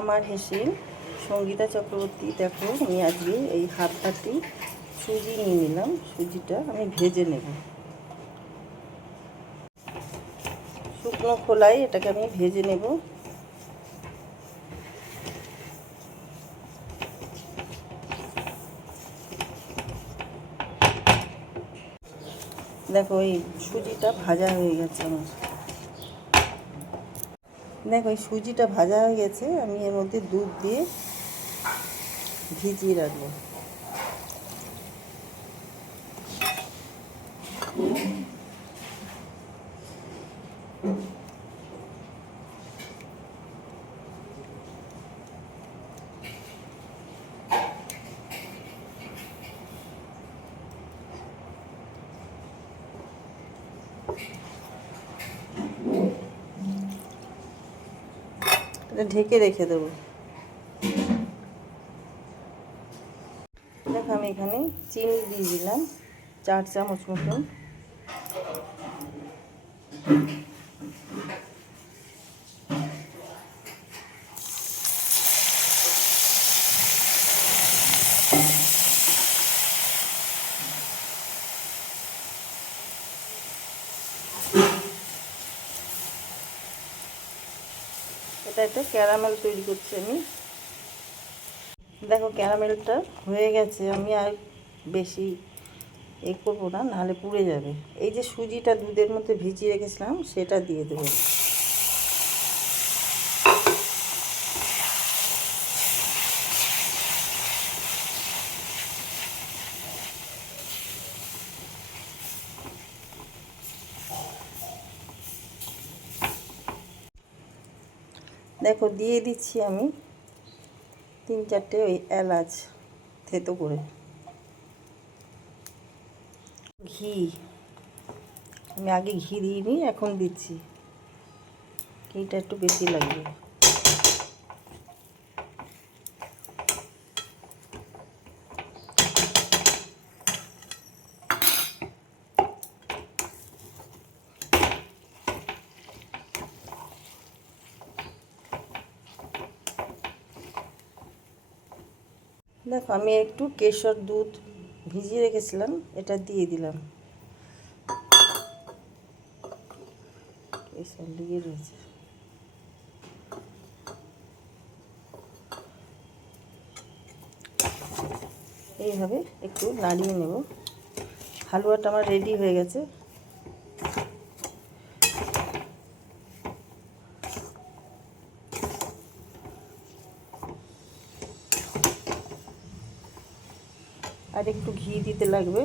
আমার হেসেল সঙ্গীতা চক্রবর্তী। দেখো আমি আজকে এই হাফ বাটি সুজি নিয়ে নিলাম। সুজিটা আমি ভেজে নেব শুকনো খোলায়, এটাকে আমি ভেজে নেব। দেখো এই সুজিটা ভাজা হয়ে গেছে আমার। দেখো এই সুজিটা ভাজা হয়ে গেছে, আমি এর মধ্যে দুধ দিয়ে ভিজিয়ে রাখবো। এটা ঢেকে রেখে দেবো। দেখো আমি এখানে চিনি দিয়ে দিলাম 4 চামচ মতন। এটা একটা ক্যারামেল তৈরি করছি আমি। দেখো ক্যারামেলটা হয়ে গেছে, আমি আর বেশি করবো না, নাহলে পুড়ে যাবে। এই যে সুজিটা দুধের মধ্যে ভিজিয়ে রেখেছিলাম সেটা দিয়ে দেবো। দেখো দিয়ে দিচ্ছি আমি 3-4টে ওই এলাচ থেতো করে। ঘি আমি আগে ঘি দিইনি, এখন দিচ্ছি। ঘিটা একটু বেশি লাগবে। দেখো আমি একটু কেশর দুধ ভিজিয়ে রেখেছিলাম, এটা দিয়ে দিলাম। কেশর লেগে রয়েছে। এইভাবে একটু নাড়িয়ে নেব। হালুয়াটা আমার রেডি হয়ে গেছে। আর একটু ঘি দিতে লাগবে।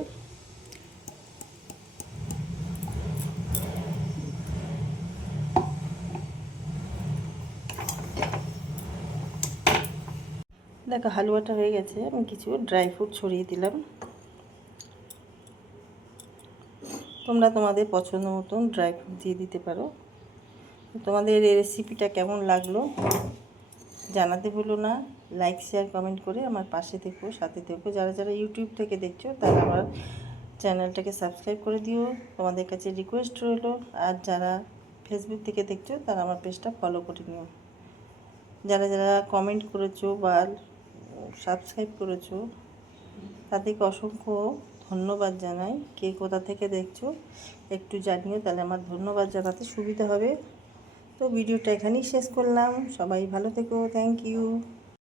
দেখো হালুয়াটা হয়ে গেছে, আমি কিছু ড্রাই ফ্রুট ছড়িয়ে দিলাম। তোমরা তোমাদের পছন্দ মতন ড্রাই ফ্রুট দিয়ে দিতে পারো। তোমাদের এই রেসিপিটা কেমন লাগলো জানাতে ভুলো না। লাইক শেয়ার কমেন্ট করে আমার পাশে থেকো, সাথে থেকো। যারা যারা ইউটিউব থেকে দেখছো তারা আমার চ্যানেলটাকে সাবস্ক্রাইব করে দিও, তোমাদের কাছে রিকোয়েস্ট রইল। আর যারা ফেসবুক থেকে দেখছো তারা আমার পেজটা ফলো করে নিও। যারা যারা কমেন্ট করেছো বা সাবস্ক্রাইব করেছো তাদেরকে অসংখ্য ধন্যবাদ জানাই। কে কোথা থেকে দেখছো একটু জানিও, তাহলে আমার ধন্যবাদ জানাতে সুবিধা হবে। তো ভিডিওটা এখানেই শেষ করলাম। সবাই ভালো থেকো। Thank you.